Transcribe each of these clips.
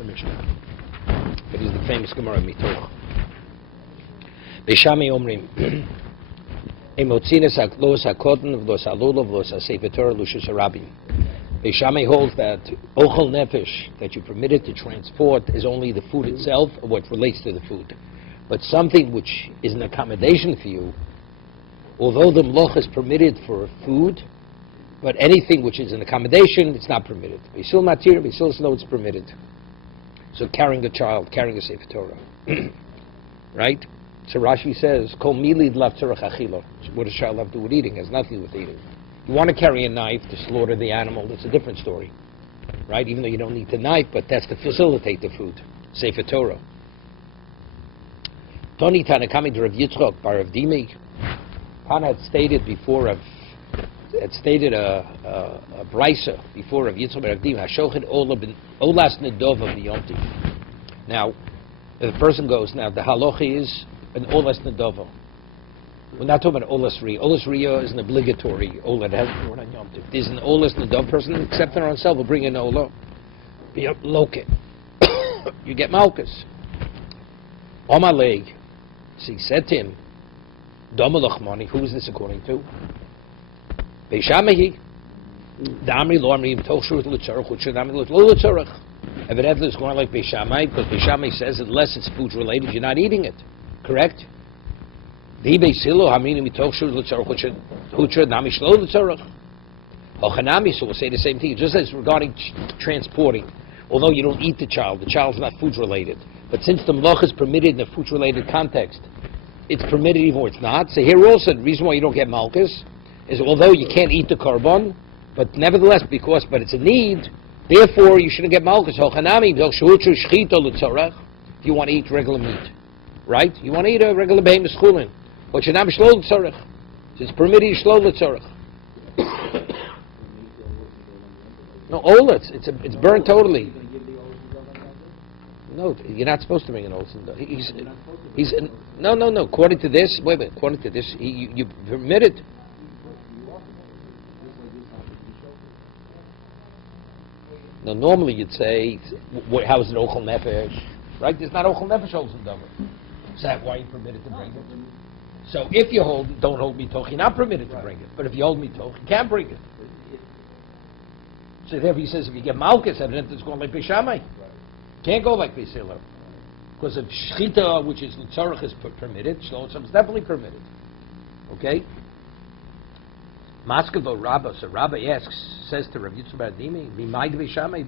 the Mishnah. It is the famous Gemara Mitoch. Beishami Omrim. Emotzines haklos hakoten v'los halulav v'los hasefer Torah lushus harabim. Beishami holds that ochel nefesh, that you're permitted to transport, is only the food itself or what relates to the food. But something which is an accommodation for you, although the mloch is permitted for food, but anything which is an accommodation, it's not permitted. Beisil matir, beisil snow, it's permitted. So carrying a child, carrying a sefer Torah, right? So Rashi says, "Kol milid lav tzarach achilo." What does a child have to do with eating? It has nothing to do with eating. You want to carry a knife to slaughter the animal, that's a different story, right? Even though you don't need the knife, but that's to facilitate the food. Sefer Torah. Toni Tanakami to Rav Yitzchok by Rav Dimi. Han had stated before a brisa before Rav Yitzchok by Rav Dimi. Hashochet olas nedova b'yomtiv. Now, if the person goes, now the halacha is an olas nedova. We're not talking about olas riyah. Olas riyah is an obligatory olah that has to be born on Yom Tov. There's an olas nedova person except on himself will bring an olah. Loke. You get malchus. Omalei. So he said to him, Domalach money, who is this according to? Beishamahi. Damri lo amri toch shurut l'tzarech, which should amri lo l'tzarech. Evidently it's going like Beishamai, because Beishamai says unless it's food related, you're not eating it. Correct? The Beisilo hamini mitoch shurut l'tzarech, which should nami shlo l'tzarech. Ochanami, so we'll say the same thing. Just as regarding transporting, although you don't eat the child's not food related. But since the mloch is permitted in a food related context, it's permitted even when it's not. So here also, the reason why you don't get malchus is although you can't eat the korban, but nevertheless, but it's a need, therefore you shouldn't get malchus. If you want to eat regular meat, right? You want to eat a regular behemoth chulin, but you're not shlo l'tzarech. So it's permitted shlo l'tzarech. No, ola, it's burnt totally. No, you're not supposed to bring an olson. No. According to this, according to this, you permit it. Now, normally you'd say, how is it ochel nefesh? Right? There's not ochel nefesh olson dover. Is that why you're permitted to bring it? So if you don't hold mitoch, you're not permitted to bring it. But if you hold mitoch, you can't bring it. So therefore he says, if you get malchus, evidently it's going like Beishamai. Can't go like Beisila. Because if shchita, which is l'tzarech, is permitted, shlotzam is definitely permitted. Okay? Maskavo Rabba, so Rabba says to Rav Yitzchak bar Dimi, V'mayg Beishamai,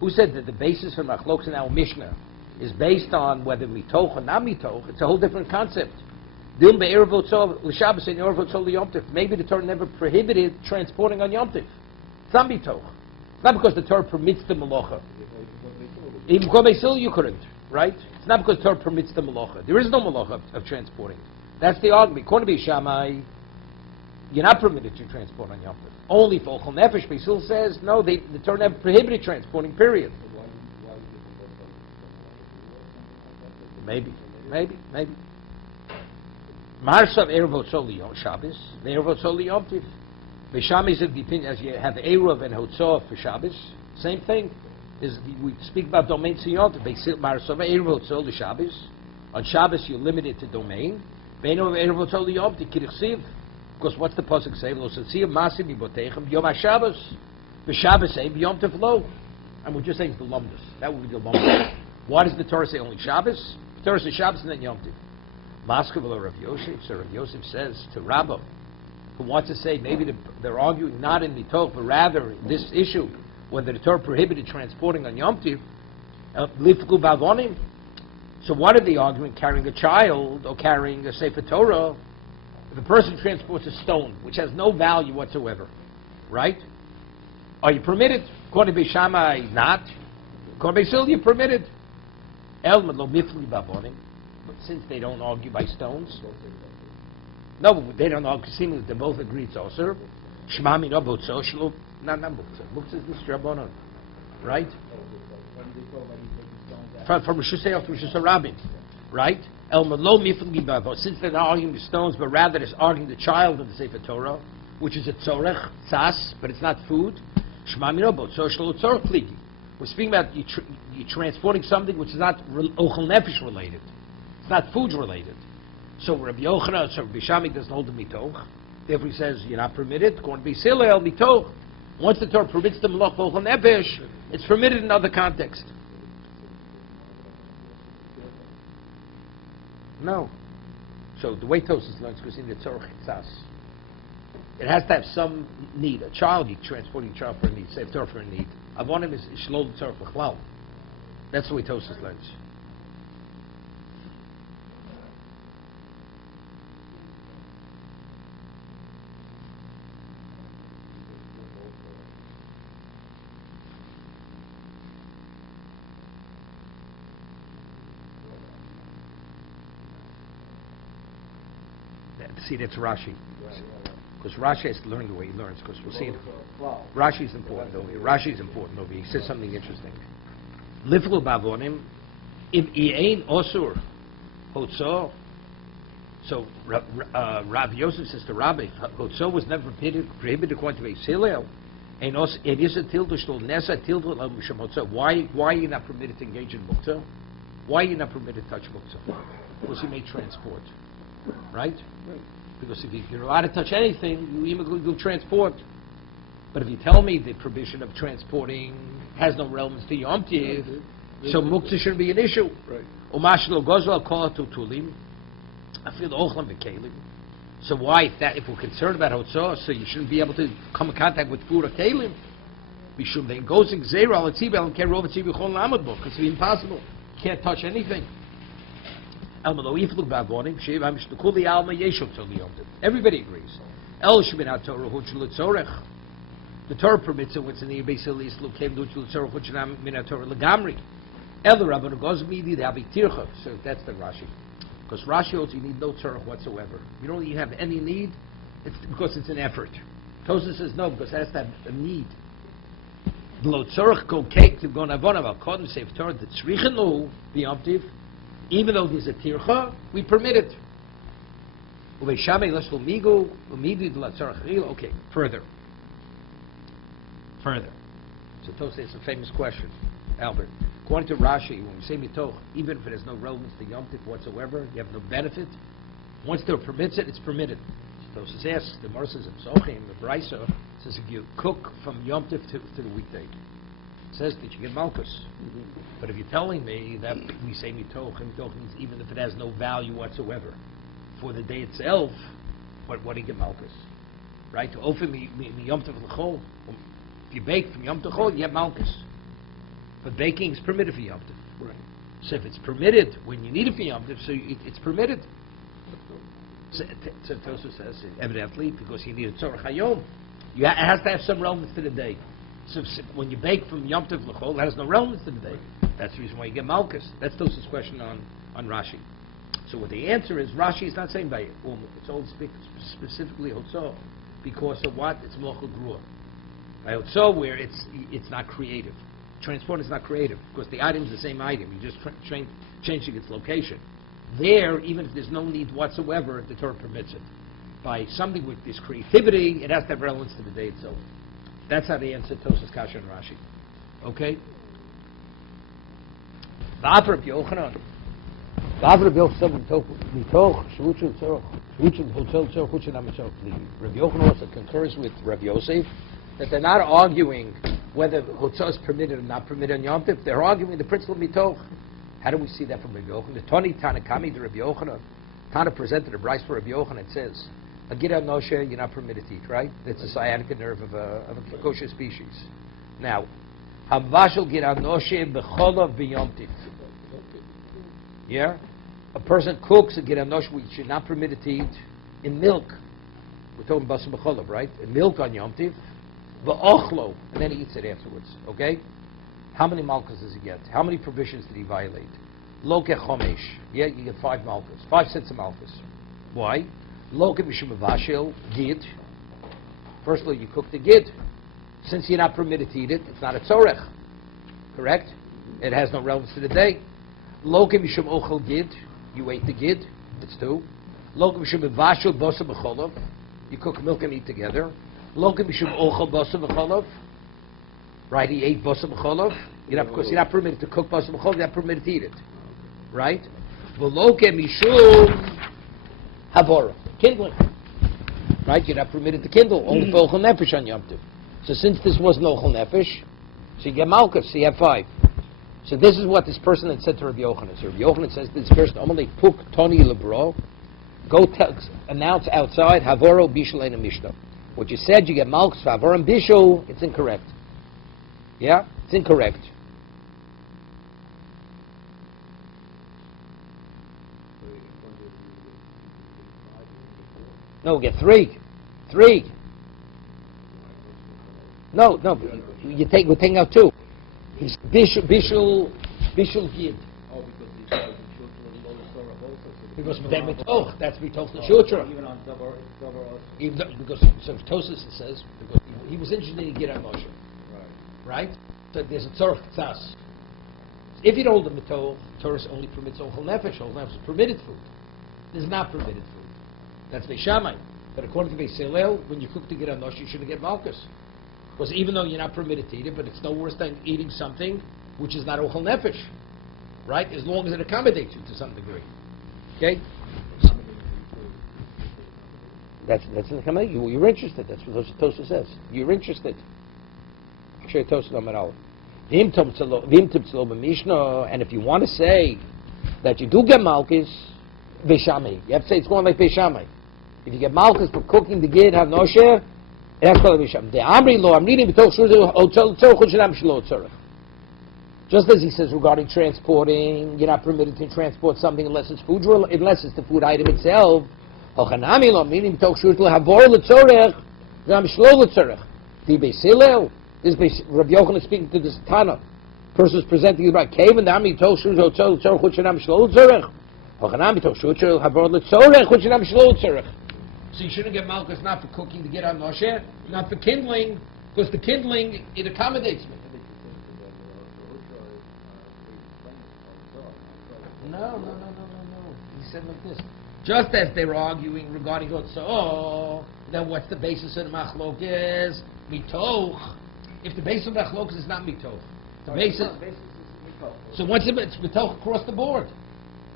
who said that the basis for Machlokes in our Mishnah is based on whether mitoch or not mitoch? It's a whole different concept. Maybe the Torah never prohibited transporting on Yom Tov. It's not mitoch. Not because the Torah permits the malacha. Even Kol Beisil you couldn't, right? It's not because the Torah permits the malacha. There is no malacha of transporting. That's the argument. According to Beishamai, you're not permitted to transport on Yom Tov. Only for Ochel Nefesh. Beisil says, no, the Torah never prohibited transporting, period. Maybe. Marsav Erev Hotzoli Yom Shabbos, Erev Hotzoli Yom Tiv. Beishamai is of the opinion as you have Erev and Hotzah for Shabbos. Same thing. We speak about domain Tziyot. Marsav Erev Hotzoli Shabbos. On Shabbos you're limited to domain. Beino Erev Hotzoli Yom Tiv Kirichsiv. Because what's the pasuk say? Lo Satziv Masim Yibotechem Yom HaShabbos. The Shabbos say Yom Tiv Lo. And we're just saying the lumdus. That would be the lumdus. Why does the Torah say only Shabbos? The Torah says Shabbos and then Yom Tiv. Maskavalo Rav Yosef. So Rav Yosef says to Rabba, who wants to say maybe they're arguing not in the Torah, but rather this issue, whether the Torah prohibited transporting on Yom Tiv, Lifku Bavonim. So what are they arguing? Carrying a child or carrying a Sefer Torah? If a person transports a stone, which has no value whatsoever, right? Are you permitted? According to Beishamai, not. According to Beisil, you're permitted. Elmad lo mifli bavonim. But since they don't argue by stones, no, they don't argue. Seemingly they both agree it's also. Shmami no botzo shlo not botzo. Botzo is Mr. Rabbanon, right? From Rishusei to Rishusei Rabbin, right? Elmad lo mifli bavon. Since they're not arguing the stones, but rather they're arguing the child of the Sefer Torah, which is a tzorech tzas, but it's not food. Shmami no botzo shlo tzorech pligi. We're speaking about you're transporting something which is not ochel nefesh related. It's not food related. So Rabbi Yochanan, so Rabbi Shami doesn't hold the mitoch. Therefore he says you're not permitted. Going to be silel mitoch. Once the Torah permits the malach ochel nefesh, it's permitted in other context. No. So the way Tosas learns, because in the tzorach chitzas, it has to have some need. A child, you're transporting a child for a need, save Torah for a need. Avonim is shlol tzorach b'chlal. That's the way Tosas learns. See, that's Rashi. Because Rashi has to learn the way he learns, because we'll see it. Rashi is important over here. Rashi is important over here. He says something interesting. Liflu bavonim, if ein osur hotzo. So Rav Yosef says to Rabbi, hotzo was never prohibited according to a Hillel. And also, it is a tilde shtul nesa tilde al misham hotzo. Why are you not permitted to engage in muktzah? Why are you not permitted to touch muktzah? Because you may transport. Right? Because if you're allowed to touch anything, you even go transport. But if you tell me the prohibition of transporting has no relevance to Yom Tiv, so muktzah shouldn't be an issue. Umashlo gozal kol tutulim, I feel ochlam b'kelim. So why, if we're concerned about hotzah, so you shouldn't be able to come in contact with food or kelim? Mishum then goes in gzeira al tzibel and kerov tzibel chol lamad bo, because it's impossible. You can't touch anything. Everybody agrees. The Torah permits it when it's in the Beis Hillel came to Tzorach Huchanam Min Torah Legamri. El Rabban goes midi the Abitircha. So that's the Rashi. Because Rashi holds you need no Tzorach whatsoever. You don't even have any need. It's because it's an effort. Tosas says no, because it has to have a need. Below Tzorach go cake to go navonav kodem save Torah the Tzrichenu the Yomtiv. Even though there's a tircha, we permit it. Okay, further. So Tosas is a famous question, Albert. According to Rashi, when we say mitoch, even if it has no relevance to Yom Tif whatsoever, you have no benefit. Once the permits it, it's permitted. So Tosas asks, the Mar says, the Brisa says if you cook from Yom Tif to the weekday, it says that you get malchus. But if you're telling me that we say mitoch, and mitoch means even if it has no value whatsoever for the day itself, what do you get malchus? Right? To open me yom tov l'chol. If you bake from yom tov l'chol, you have malchus. But baking is permitted for yom tov. Right. So if it's permitted when you need it for yom tov, so it's permitted. So Tosfos says evidently because you need a tzorach hayom, it has to have some relevance to the day. So when you bake from Yom Tov L'chol, that has no relevance to the day. That's the reason why you get Malchus. That's Tosfos' question on Rashi. So what the answer is, Rashi is not saying by it's all specifically Hotzah, because of what? It's Mochel Grua. By Hotzah, where it's not creative. Transport is not creative, because the item is the same item. You're just changing its location. There, even if there's no need whatsoever, the Torah permits it. By something with this creativity, it has to have relevance to the day itself. That's how they answer Tosfos Kasha and Rashi. Okay? Rabbi Yochanan also concurs with Rabbi Yosef that they're not arguing whether Hotzah is permitted or not permitted on Yom Tov. They're arguing the principle of mitoch. How do we see that from Rabbi Yochanan? The Tani Tanakami to Rabbi Yochanan. Tana presented a brayso for Rabbi Yochanan. It says, a Gid Noshe, you're not permitted to eat, right? That's a sciatica nerve of a kosher species. Now, Havashal Gid Noshe b'cholav b'yom tiv. Yeah? A person cooks a Gid Noshe which you're not permitted to eat in milk. We're talking basar b'cholav, right? In milk on Yom Tiv. V'ochlo, and then he eats it afterwards. Okay? How many malchus does he get? How many provisions did he violate? Lo kechomesh. Yeah, you get 5 malchus. 5 sets of malchus. Why? Lo kemishum avashel gid. First of all, you cook the gid. Since you're not permitted to eat it, it's not a tzorech. Correct? It has no relevance to the day. Lo kemishum ochel gid. You ate the gid. It's 2. Lo kemishum avashel basar b'cholav. You cook milk and eat together. Lo kemishum ochel basar b'cholav. Right, he ate basar b'cholav. Because you're not permitted to cook basar b'chol, you're not permitted to eat it. Right? V'lo mishum havora, kindling. Right? You're not permitted to kindle, only for ochel nefesh on Yom Tov. So since this wasn't ochel nefesh, so you get malchus, so you have 5. So this is what this person had said to Rabbi Yochanan. So Rabbi Yochanan says to this person, Amalei puk toni lebro, go announce outside, havoro bishul and mishnah. What you said, you get malchus, havoro and bishul, it's incorrect. Yeah? It's incorrect. No, we get 3. 3. No, we're taking out 2. He's bishul gid. Oh, because because then mitoch, that's mitoch the shutra. Even on davar Because so Tosis says because he was interested in gid on Moshe. Right? So there's a tzorch tzas. If you don't hold the mitoch, Torah only permits ochel nefesh. Ochel nefesh is permitted food. This is not permitted food. That's Beishamai. But according to Beis Hillel, when you cook to get anosh, you shouldn't get malchus. Because even though you're not permitted to eat it, but it's no worse than eating something which is not ochel nefesh. Right? As long as it accommodates you to some degree. Okay? That's in the command. You're interested. That's what Tosa says. You're interested. Achrei Tosa Amar Aleph. V'im tzelo b'mishnah, and if you want to say that you do get malchus, v'shamei. You have to say it's going like v'shamei. If you get malchus for cooking the gid hanosher, it has to go like v'shamei. The amri lo, I'm reading b'toch shur tzorach chushanam shelo tzorach. Just as he says regarding transporting, you're not permitted to transport something unless it's food, unless it's the food item itself. Hochanami lo, meaning b'toch shur havor l'tzorach, zam shelo l'tzorach. The Beis Hillel. This is Rabbi Yochanan speaking to this Tana. Person is presenting it right. Kaven dami toshur tzorach chutchanam shelo tzorach. Hochanami toshur havor l'tzorach chutchanam shelo tzorach. So you shouldn't get malchus not for cooking to get on nosher, not for kindling, because the kindling it accommodates me. No. He said like this. Just as they were arguing regarding Otso, then what's the basis of the machlokes? Mitoch. If the basis of the machlokes is not mitoch, the basis. So once it's mitoch across the board,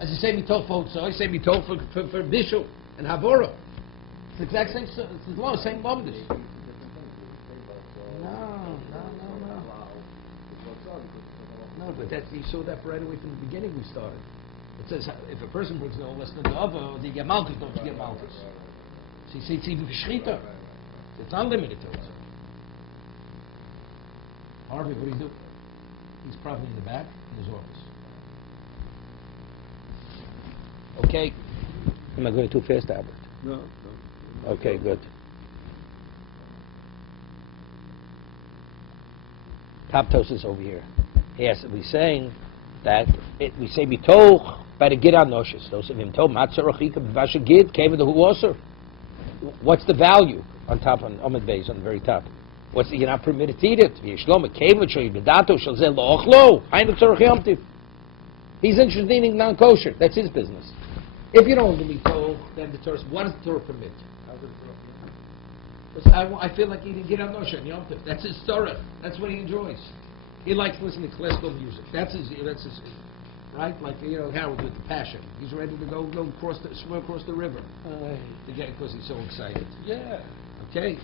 as you say mitoch for Otso, you say mitoch for bishul and havora. It's the exact same. It's the law, same lumdish. No, but that's you saw that right away from the beginning. We started. It says if a person brings no less than the other, they get malchus. Don't you get malchus? So you see, it's even for shchita. It's unlimited to it. Harvey, what do you do? He's probably in the back in his office. Okay. Am I going too fast, Albert? No. Okay, good. Top toast is over here. Yes, we're saying that we say mitoch by the gid anoshes. Those of him told matzarachika b'vasha gid came the huoser. What's the value on top on Amud Beis on the very top? What's you're not permitted to eat it? V'yishlom kevod shel yidato shel zeh lo'ochlo. Hainu tzorach yom tiv. He's interested in eating non-kosher. That's his business. If you don't do mitoch, then the Torah. What does the Torah permit? I feel like eating gid anoshes on Yom Tov. That's his Torah. That's what he enjoys. He likes listening to classical music. That's his right? Like, Harold with the passion. He's ready to go swim across the river. Because he's so excited. Yeah. Okay?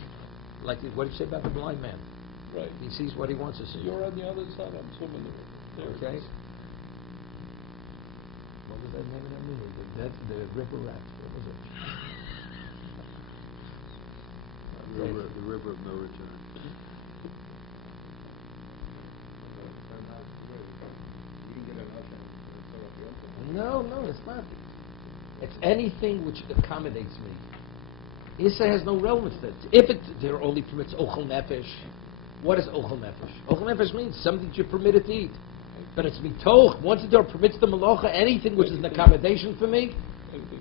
Like, what did you say about the blind man? Right. He sees what he wants to see. You're on the other side, I'm swimming there. Okay? What was that name of that movie? The River Rat. What was it? The river of no return. No, it's not. It's anything which accommodates me. Issa has no relevance to it. If there only permits ochel nefesh, what is ochel nefesh? Ochel nefesh means something that you're permitted to eat. But it's mitoch. Once the door permits the malacha, anything which is an accommodation for me,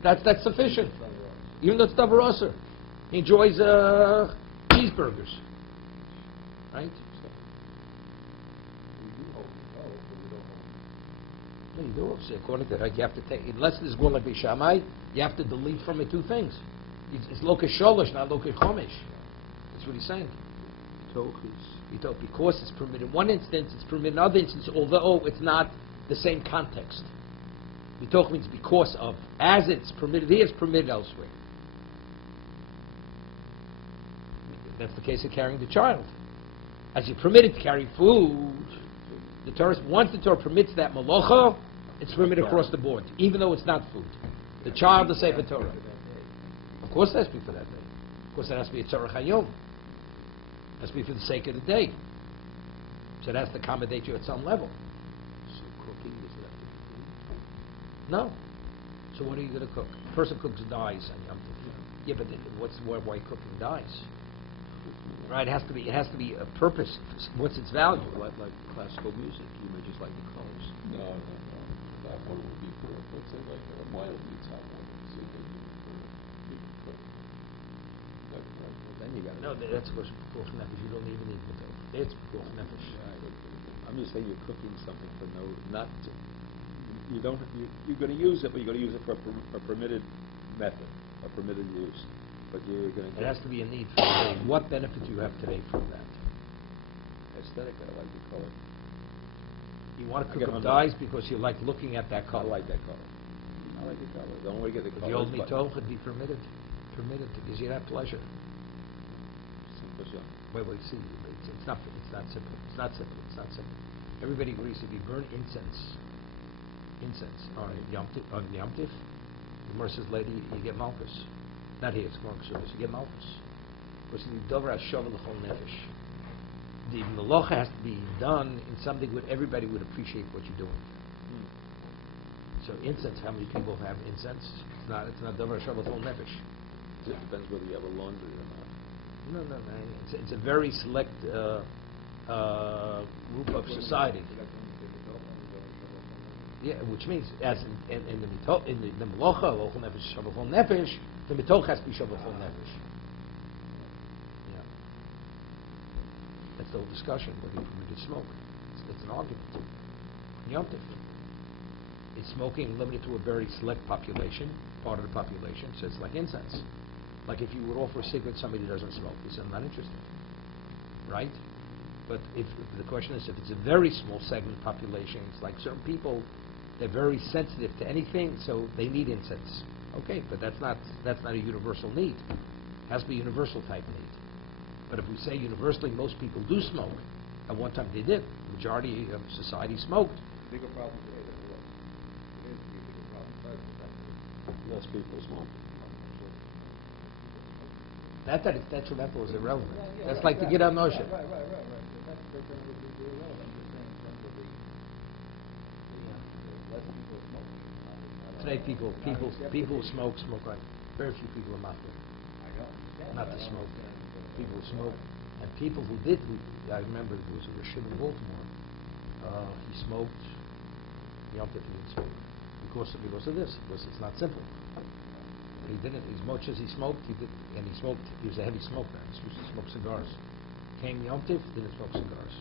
that's sufficient. Even though it's davar aser. He enjoys cheeseburgers. Right? No, you do obviously, according to that, you have to take, unless this is going like Bishamai, you have to delete from it 2 things. It's lokesh sholosh, not lokesh chomesh. That's what he's saying. Because it's permitted in one instance, it's permitted in another instance, although it's not the same context. Bitoch means because of. As it's permitted here, it's permitted elsewhere. That's the case of carrying the child. As you're permitted to carry food, the Torah, once the Torah permits that malacha, it's permitted across the board, even though it's not food. The child, the Sefer Torah. Of course it has to be for that day. Of course it has to be a Tzorach Hayom. It has to be for the sake of the day. So it has to accommodate you at some level. So cooking, is that No. So what are you going to cook? A person cooks dies on Yom Tov. Yeah, but why cooking dies? Right? It has to be a purpose. What's its value? like classical music? You may just like the colors. No. That one would be for, let's say, like a mild meat someone. So they could cook. That's right. Well, then you got to. No, that's because nefesh. You don't even need the Torah. It's nefesh. I'm just saying you're cooking something for not to, you're going to use it, but you're going to use it for a permitted method, a permitted use. But you're going to. It has to be a need for today. What benefit do you have today from that? Aesthetic, I like the color. You want to I get cook up hungry. dyes because you like looking at that I color. like that color. I like the color. The only way to get the If color the old is by- mitoch would be permitted because you have pleasure. Simple, yeah. Wait, see, it's not simple. It's not simple. Everybody agrees if you burn incense on Yom Tif, the Gemara says later you get malchus. Not here, it's Gemara Ksudas. You get malchus. Because the dover hashav l'chol nefesh. The malacha has to be done in something where everybody would appreciate what you're doing. So incense, how many people have incense? It's not dover hashav l'chol nefesh. It depends whether you have a laundry or not. No. It's a very select group of society. Yeah, which means as in the malacha, l'chol nefesh, shavachol nefesh, the mitoch has to be shavachol nefesh. Yeah, that's the whole discussion whether you permitted smoke. It's an argument. Yom Tov. Is smoking limited to a very select population, part of the population? So it's like incense. Like if you would offer a cigarette to somebody who doesn't smoke, you say, I'm not interested. Right? But if the question is, if it's a very small segment of population, it's like certain people, they're very sensitive to anything, so they need incense. Okay, but that's not a universal need. It has to be a universal type need. But if we say universally most people do smoke, at one time they did. The majority of society smoked. Bigger problem today than it was. It is a bigger problem. Less people smoke. Not that it's detrimental is irrelevant. Yeah, That's right, like the right, Gid Moshe. Right. That's irrelevant. I'm just saying in terms of the less people smoking. Today people smoke like very few people are not I don't understand. not to smoke. People who smoke, and people who did. I remember there was a Rishon in Baltimore. He smoked. Yom Tov he didn't smoke because of this. Because it's not simple. He didn't. As much as he smoked, he did, and he smoked. He was a heavy smoker. He used to smoke cigars. Came Yom Tov, didn't smoke cigars.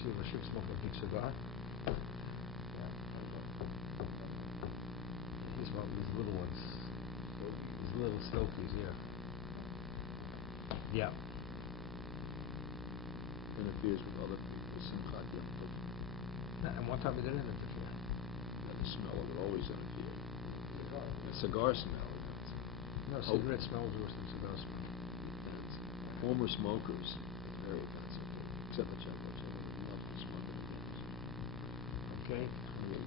See Rishon smoking a big cigar. He smoked these little ones. These little stokies, yeah. Interferes with other people's simchat Yom Tov. And one time he didn't interfere. And the smell would always interfere. The cigar smell. No, cigarette smells worse than cigar smell. Depends. Former smokers, very offensive. Except the chocolate. Chocolate love to smoke in the Okay.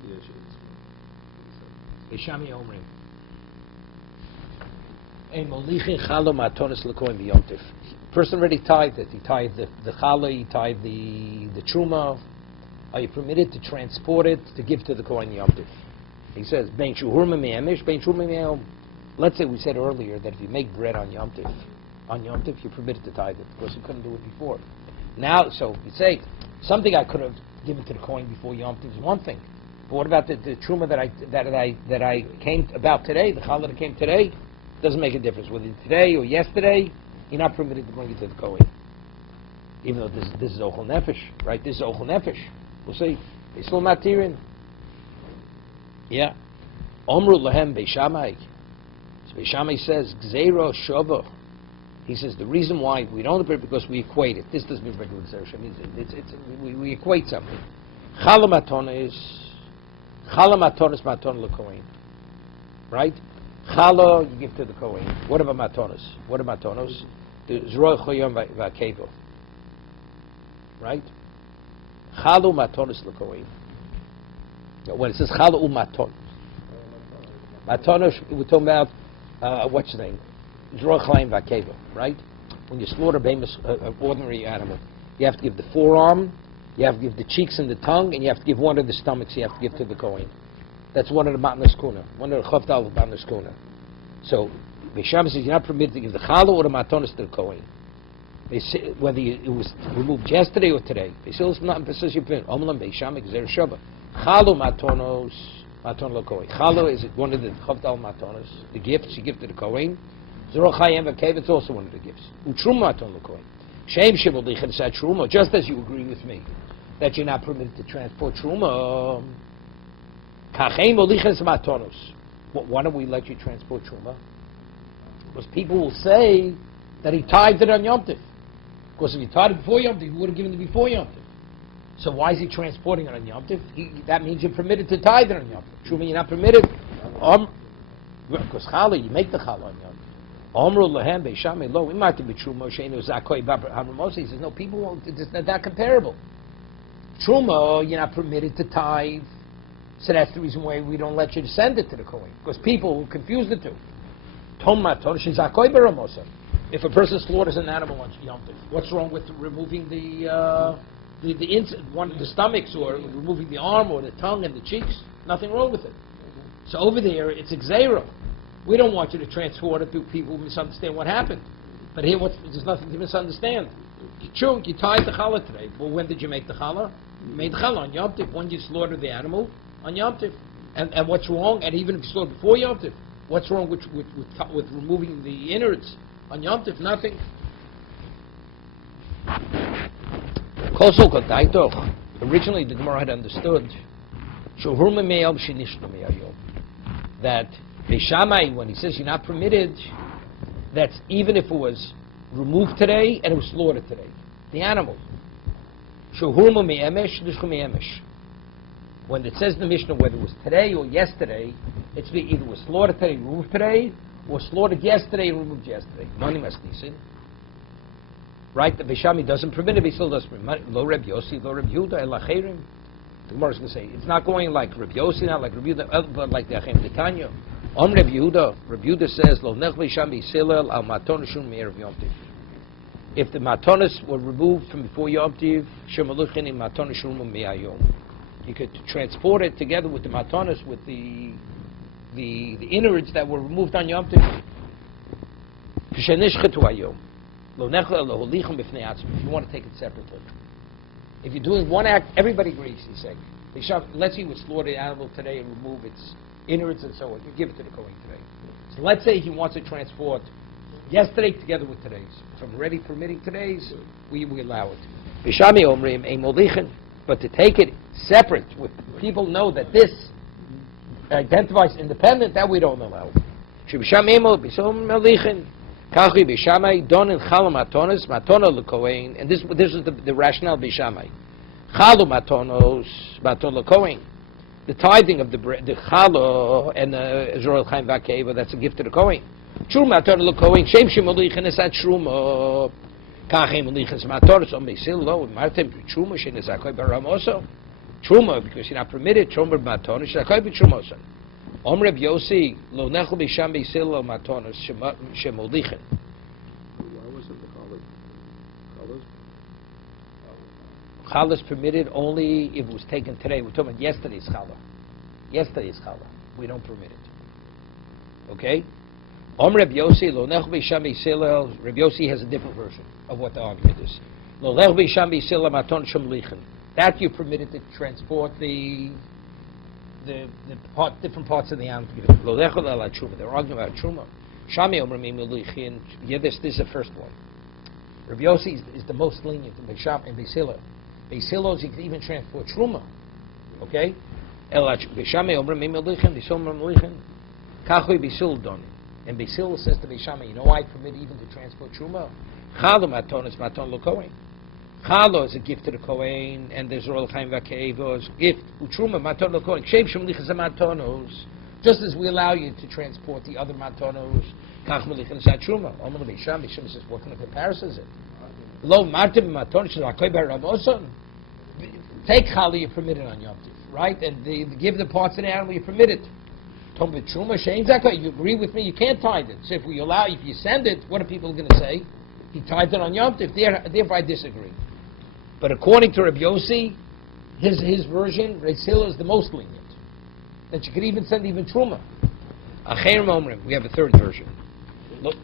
Yeah, she didn't smoke. Ishami Omrim. A molichin chalo ma'atonis l'kohen b'Yom Tov. Person already tithed it. He tithed the challah, he tithed the truma. Are you permitted to transport it to give to the kohen Yom Tov? He says, "Ben shuhur me'amish, ben shuhur me'am." Let's say we said earlier that if you make bread on Yom Tov, you're permitted to tithe it because you couldn't do it before. Now, so you say something I could have given to the kohen before Yom Tov is one thing, but what about the truma that I came about today? The challah that came today doesn't make a difference whether it's today or yesterday. You're not permitted to bring it to the kohen, even though this is ochel nefesh, right? This is ochel nefesh. We'll see. They still not tearing. Yeah. Omru lahem beishamai. So beishamai says, Gzeiro shova. He says the reason why we don't permit because we equate it. This doesn't mean regular exertion. It means we equate something. Chala matona l'kohen. Right? Chala you give to the kohen. What about matonos? What are matonos? The zroy choyom va'kevo. Right? Chalu matonos l'kohen. When it says chalu maton, matonos we're talking about what's the name? Zroy choyom va'kevo. Right? When you slaughter an ordinary animal, you have to give the forearm, you have to give the cheeks and the tongue, and you have to give one of the stomachs. You have to give to the kohen. That's one of the matnas kuna, one of the chavdal of matnas kuna. So, Beisham says you're not permitted to give the challah or the matonis to the kohen. They say, whether it was removed yesterday or today. They say it's not says you permit. Omlam Beisham exer shaba. Challah matonos maton lo kohen. Challah is one of the chavdal matonos, the gifts you give to the kohen. Zero chayim v'kev, it's also one of the gifts. Utruma maton lo kohen. Shem shibul lichin sat truma. Just as you agree with me that you're not permitted to transport truma. Why don't we let you transport truma? Because people will say that he tithed it on Yom Tov. Because if he tithed it before Yom Tov, he would have given it before Yom Tov. So why is he transporting it on Yom Tov? That means you're permitted to tithe it on Yom Tov. Truma, you're not permitted. Because challah, you make the challah on Yom Tov. Omru lahem beishame lo. It might be truma. Sheinu zakoi babramosi. He says no, people won't. It's not that comparable. Truma, you're not permitted to tithe. So that's the reason why we don't let you send it to the Kohen, because people will confuse the two. If a person slaughters an animal on Yom Tov, what's wrong with removing the stomachs or removing the arm or the tongue and the cheeks? Nothing wrong with it. So over there, it's exera. We don't want you to transport it to people who misunderstand what happened. But here, there's nothing to misunderstand. True, you tied the challah today. Well, when did you make the challah? You made the challah on Yom Tov. When did you slaughter the animal? On Yom Tov. And what's wrong? And even if you slaughtered before Yom Tov, what's wrong with removing the innards on Yom Tov? Nothing. Originally, the Gemara had understood that Beishamai, when he says you're not permitted, that's even if it was removed today and it was slaughtered today. The animal. When it says in the Mishnah whether it was today or yesterday, it's either was slaughtered today, removed today, or slaughtered yesterday, removed yesterday. Right? The Beishami doesn't permit it, he still doesn't permit it. Lo Reb Yossi, lo Reb Yehuda, el Achreirim. The Gemara is going to say, it's not going like Reb Yossi, not like Reb Yehuda, but like the Achrei the Tanya. On Reb Yehuda says, lo nech Beishami silel al maton shun me'erev Yom Tov. If the matonis were removed from before Yom Tov, shemaluchin in maton shun me'ayom. You could transport it together with the matonis, with the innards that were removed on Yom Tov. If you want to take it separately. If you're doing one act, everybody agrees, he's saying. Let's say he would slaughter the animal today and remove its innards and so on. You give it to the Kohen today. So let's say he wants to transport yesterday together with today's. From already permitting today's, we allow it. But to take it separate, with people know that this identifies independent, that we don't allow. And this is the rationale of Bishamai. The tithing of the chalo and Zorel Chaim Vakeva, that's a gift to the Kohen. Truma maton l'kohen, shem shemolichin is at truma. Truma, because you're not permitted. Truma maton, shakoi b'trumosa. Om Reb Yossi lo nechol b'sham b'sil lo matonos shemolichin. Why wasn't the challah? Challah is permitted only if it was taken today. We're talking about yesterday's challah. Yesterday's challah. We don't permit it. Okay? Om Reb Yossi lo nechol b'sham b'sil. Reb Yossi has a different version of what the argument is. Lo nechol b'sham b'sil lo maton shemolichin. That you're permitted to transport the different parts of the animal. Lo nechol ala truma. They're arguing about truma. Shami Omer Mimelichin. Yeah, this is the first one. Rabbi Yossi is the most lenient in Beisham and Beisila. Beisilos you can even transport truma. Okay? Beisham Omer Mimelichin. Beisom Mimelichin. Kachui Beisil Doni. And Beis Hillel says to Beis Shammai, you know why I permit even to transport truma? Chalo maton is maton lo kohen. Chalo is a gift to the kohen, and there's all chaim v'keivos gift. Utruma maton lo kohen. Kshem shemlichas matonos. Just as we allow you to transport the other matonos, kach melichas truma. Omer Beis Shammai. Beis Shammai says, what kind of comparison is it? Lo martim maton shel hakoy bar ramoson. Take chalo, you're permitted on Yom Tif, right? And give the parts of the animal, you're permitted. Tom b'truma shein zakah. You agree with me? You can't tithe it. So if you send it, what are people going to say? He tithed it on Yom Tif. Therefore, I disagree. But according to Rabbi Yossi, his version, Beis Hillel is the most lenient. That you could even send even truma. Achrei omrim. We have a third version. Look.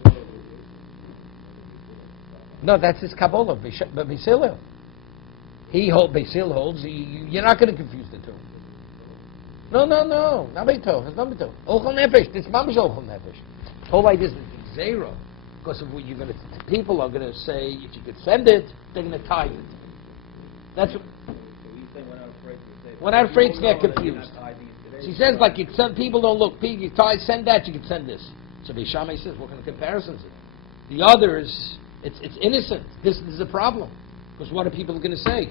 No, that's his Kabbalah, but Beis Hillel. Beis Hillel holds. You're not going to confuse the two. No. Not Beitov. It's not Beitov. Ochel nefesh. This mamish ochel nefesh. The whole idea is the zero. Because of what people are going to say, if you could send it, they're going to tithe it. That's what. We're not afraid to get confused. She says, like, some people don't look. You send that, you can send this. So Beis Shammai says, what kind of comparisons? The others, it's innocent. This is a problem. Because what are people going to say?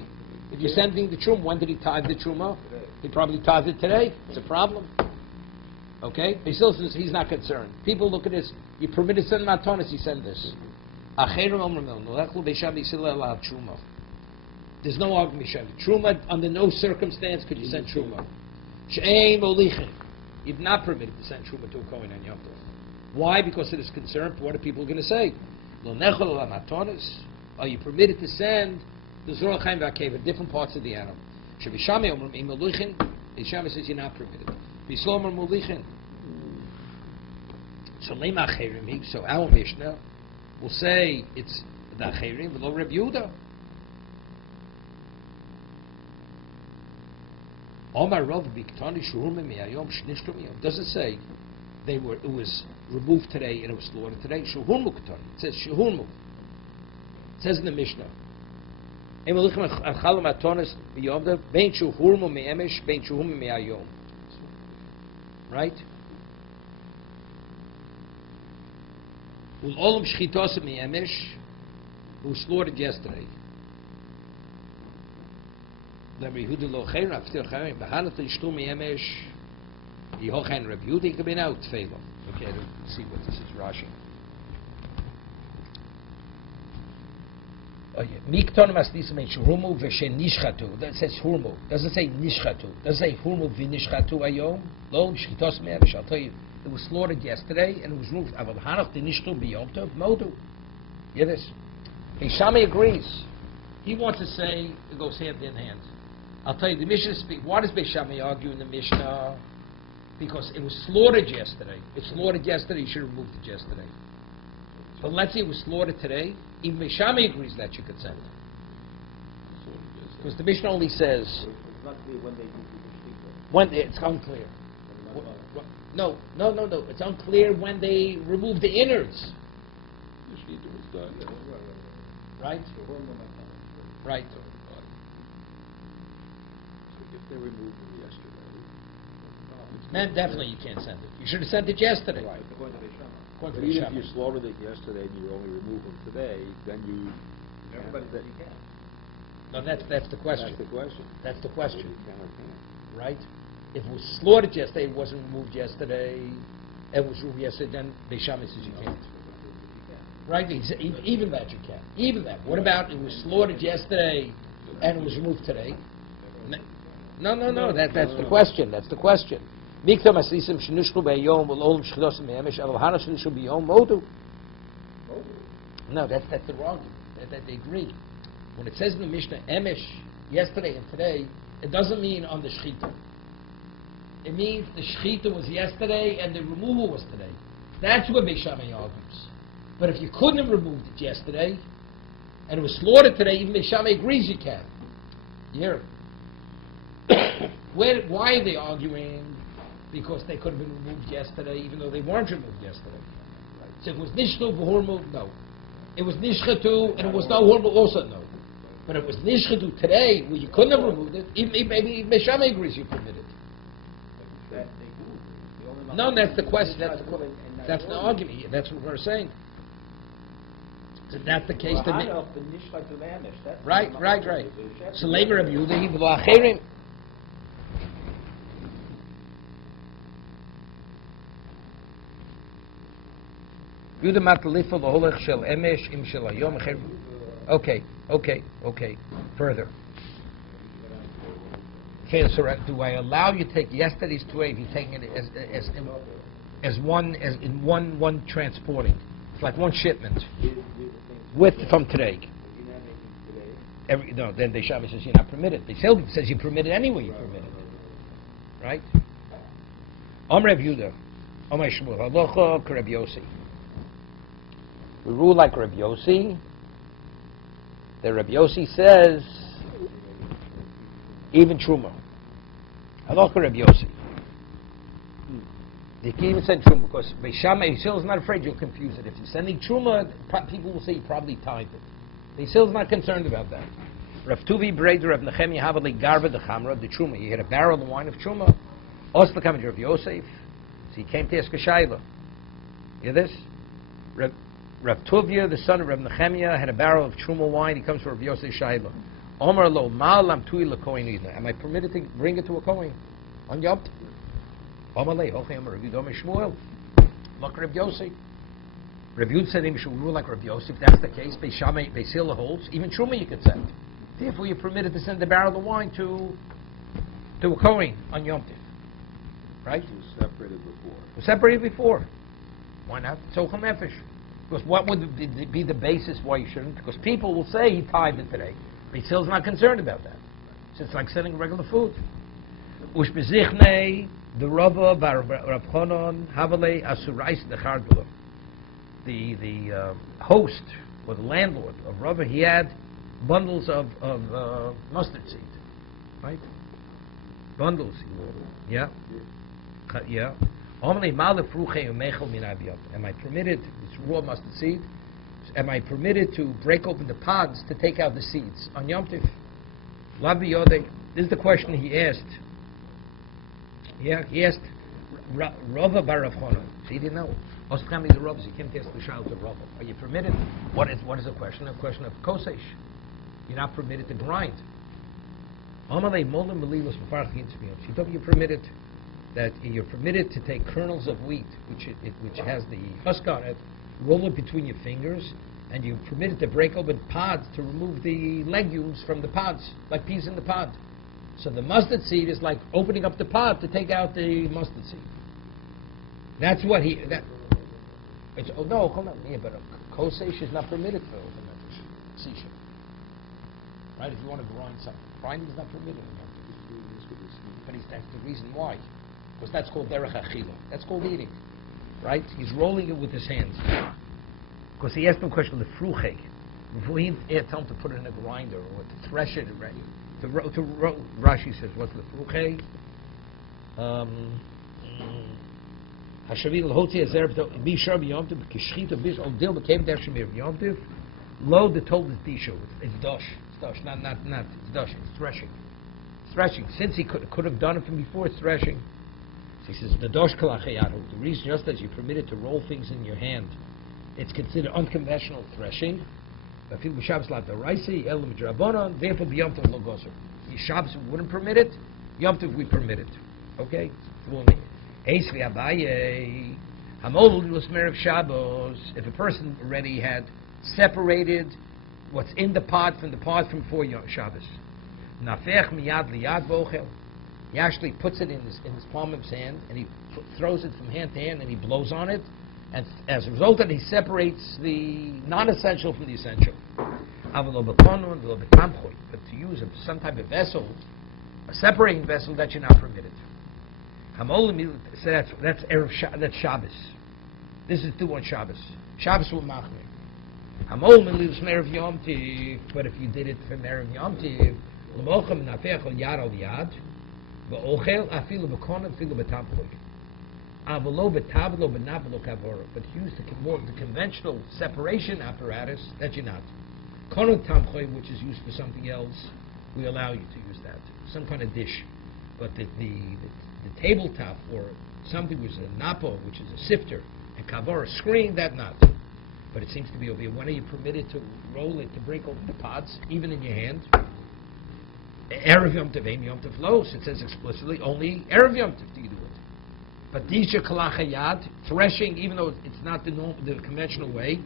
If you're sending the truma, when did he tithe the truma? He probably tithed it today. It's a problem. Okay? Beis Hillel says he's not concerned. People look at this. You permitted send matonis, he send this. There's no argument. Truma, under no circumstance could you send truma. She'ein molichin. You're not permitted to send truma to a kohen on Yom Tov. Why? Because it is concerned. What are people going to say? Lo nechol la matonis. Are you permitted to send the zorah chaim v'akev, different parts of the animal? Beis Shammai omrim im molichin. Beis Shammai says you're not permitted. Beis Hillel omrim molichin. So our Mishnah will say it's the Achrei, but no Reb Yehuda. Doesn't say it was removed today and it was slaughtered today. It says Shehurmu. It says in the Mishnah. Right? Olam shchitos mi'emesh, who was slaughtered yesterday. Rabbi Yehuda lo chein, after chein, behanat l'shtu mi'emesh, yehochen Rabbi Yehuda, he could be out, favor. Okay, let's see what this is, Rashi. Mikton masnisim ein shurumu v'shen nishchatu. That says hurmu. Doesn't say nishchatu. Doesn't say hurmu v'nishchatu ayom. Lo shchitos mi'emesh. I'll tell you. It was slaughtered yesterday and it was moved. Aval hanach dinishtu b'yom tov modu. Hear this? Beis Shammai agrees. He wants to say it goes hand in hand. I'll tell you, the Mishnah speak. Why does Beis Shammai argue in the Mishnah? Because it was slaughtered yesterday. It's slaughtered yesterday. You should have moved it yesterday. But let's say it was slaughtered today. Even Beis Shammai agrees that you could send it. Because the Mishnah only says It's not clear when they do the when it's unclear. No. It's unclear when they remove the innards. The shechita was done. Right? Right. So if they removed it yesterday, Then definitely you can't send it. You should have sent it yesterday. right. According But to even Beis if Shammai. you slaughtered it yesterday and you only remove them today, then you. Everybody says you can. No, that's the question. That's the question. That's the question. You can or can't. Right? If it was slaughtered yesterday, it wasn't removed yesterday, it was removed yesterday, then Beis Shammai says you can't. Right? Even that you can. Even that. What about it was slaughtered yesterday and it was removed today? No. That's the question. That's the question. No, that's the wrong. That they agree. When it says in the Mishnah, Emesh, yesterday and today, it doesn't mean on the shechita. It means the shechita was yesterday and the removal was today. That's what Beis Shammai argues. But if you couldn't have removed it yesterday and it was slaughtered today, even Beis Shammai agrees you can. You hear it? Why are they arguing? Because they could have been removed yesterday, even though they weren't removed yesterday. Right. So if it was nishchatu v'hurmu, no. It was nishchatu and it was no hurmu, also no. But it was nishchatu today, where you couldn't have removed it. Maybe Beis Shammai agrees you permitted it. No, that's the question. That's the argument. That's what we're saying. Is that the case? Right. So labor of Yehuda, he below Achrei. Yehuda matalifa v'holech shel emesh im shel hayom. Okay. Further. Okay, so do I allow you to take yesterday's tuay if you're taking it as one transporting? It's like one shipment from today. Then the Shabbos says you're not permitted. The Silva says you're permitted anyway. You're permitted, right? Amr Yehuda, Amr Shmuel, Halacha Rabbi Yossi. We rule like Rabbi Yossi. The Rabbi Yossi says even Truma. Halacha Rabbi Yossi. You can even send Truma because Beishamai Yisrael is not afraid you'll confuse it. If you're sending Truma, people will say you probably tied it. Yisrael is not concerned about that. Rav Tuvi Breder Rav Nechemi Havali Garva the Chamra the Truma. You had a barrel of wine of Truma. Also coming to Rav Yosef. So he came to ask a Shaila. You hear this? Rav Tuvia, the son of Rav Nechemiah, had a barrel of Truma wine. He comes to Rav Yosef Shaila. Omer lo ma'alam tui l'kohen idna. Am I permitted to bring it to a kohen on Yom? Omer le hochei Omer Rav Yudom Shmuel. Look, Rav Yosef. Rav Yud said him should rule like Rav Yosef. If that's the case, Beis Hillel holds. Even Truma you could send. Therefore, you're permitted to send the barrel of wine to a kohen on Yom Tiv. Right? It was separated before. It was separated before. Why not? Tzolchel nefesh. Because what would be the basis why you shouldn't? Because people will say he tithed it today. Beis Hillel's not concerned about that. So it's like sending regular food. Ushbezichne the Rava bar Rav Chonon Havale Asurais Dechardula. The host or the landlord of Rava, he had bundles of mustard seed, right? Bundles. Yeah. Am I permitted? It's raw mustard seed. Am I permitted to break open the pods to take out the seeds on Yom Tiv? This is the question he asked. Yeah, he asked Rava bar Rav Chonon. So he didn't know. Also, coming the Ravs, he came to ask the child of Rava. Are you permitted? What is the question? A question of kosesh. You're not permitted to grind. You're permitted that you're permitted to take kernels of wheat, which has the husk on it, roll it between your fingers, and you're permitted to break open pods to remove the legumes from the pods, like peas in the pod. So the mustard seed is like opening up the pod to take out the mustard seed. That's what he. It's, oh no, hold on. Yeah, but a kosesh is not permitted for sisha. Right? If you want to grind something, grinding is not permitted. But that's the reason why. Because that's called derech achila. That's called eating. Right? He's rolling it with his hands. Because he asked him a question of the fruche. Before he tell him to put it in a grinder or to thresh it, right? Rashi says, what's the fruche? Hashavil hoti azerb bishar b'yom tiv kishchita bish on dil became der shemir b'yom tiv. Lo the told is bishu. It's dosh. It's dosh. Not. It's dosh. It's threshing. Threshing. Since he could have done it from before, it's threshing. So he says the dosh kalachayadu. The reason, just as you're permitted to roll things in your hand, it's considered unconventional threshing. Therefore, b'Shabbos b'yom tiv lo gozer. Shabbos wouldn't permit it. Yom tiv we permit it. Okay. If a person already had separated what's in the pod from before Shabbos, he actually puts it in his palm of his hand and he throws it from hand to hand and he blows on it, and as a result of it, he separates the non-essential from the essential. But to use some type of vessel, a separating vessel, that you're not permitted. So that's Shabbos. This is due on Shabbos. Shabbos will machmir. But if you did it for Erev Yom Tiv, but use the conventional separation apparatus, that you're not. Which is used for something else, we allow you to use that. Some kind of dish. But the tabletop or something which is a napo, which is a sifter, And kavor, screen, that not. But it seems to be over here. When are you permitted to roll it, to break open the pods, even in your hand? Erev Yom Tov, Ein Yom Tov Los. It says explicitly, only Erev Yom Tov do you do it. But Disha Kalachayad, threshing, even though it's not the conventional way,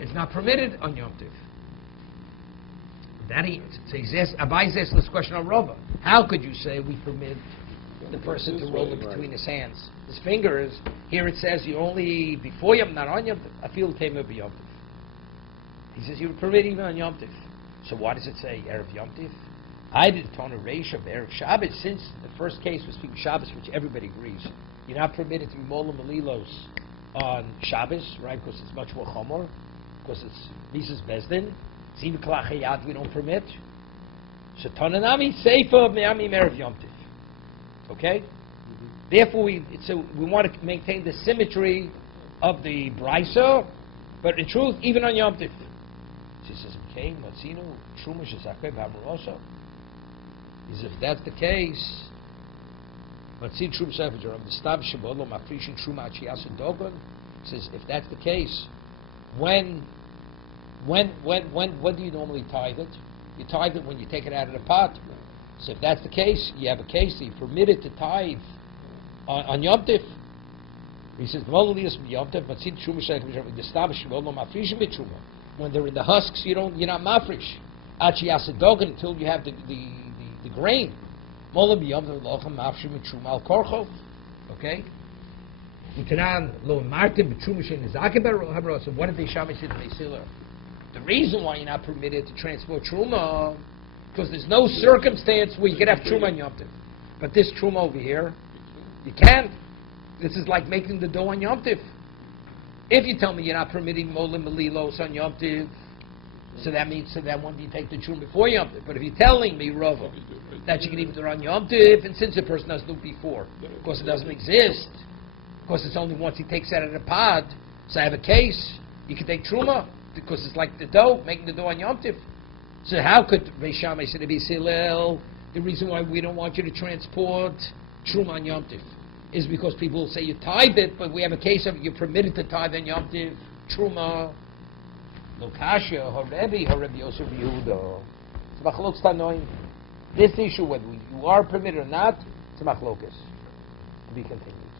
it's not permitted on Yom Tov. That Abai asks this question on Rava. How could you say we permit the person to roll it between his hands? His fingers, here it says you only, before Yom, not on Yom Tov, I feel it came over Yom Tov. He says you permit even on Yom Tov. So why does it say Erev Yom Tov? I did tone a ratio of Erev Shabbos, since the first case was speaking Shabbos, which everybody agrees. You're not permitted to be Molam Malilos on Shabbos, right? Because it's much more Chomor, because it's Mises Bezdin. Sim Kalachayat we don't permit. So Tananami Seifa Me'ami Erev Yom Tov. Okay? Therefore, we want to maintain the symmetry of the Brisa, but in truth, even on Yom Tov. She says, okay, Matzino, Shumash is Achrei B'Amaroso. He says, if that's the case, Matzin Shum Sefer of the Stav Shabolo Mafrishin Shuma Achias and Dogon. He says, if that's the case, when do you normally tithe it? You tithe it when you take it out of the pot. So if that's the case, you have a case that you're permitted to tithe on Yom Tov. He says, when they're in the husks, you're not mafresh. Until you have the grain. Okay? So what did they shamish in the The reason why you're not permitted to transport truma, because there's no circumstance where you could have truma on Yom Tov. But this truma over here, you can't. This is like making the dough on Yom Tov. If you tell me you're not permitting molim malilos on Yom Tov, so that means when do you take the truma before Yom Tov? But if you're telling me, Rava, that you can even do it on Yom Tov, and since the person doesn't do it before, because it doesn't exist, because it's only once he takes it out of the pod, so I have a case, you can take truma, because it's like the dough, making the dough on Yom Tov. So how could Reishama say to be Silel, the reason why we don't want you to transport truma on Yom Tov is because people will say you tithe it, but we have a case of you're permitted to tithe on Yom Tov, truma, Lokasha, Harebi Yosef Yehuda. It's machlokes tanoim. This issue, whether you are permitted or not, it's a machlokas. To be continued.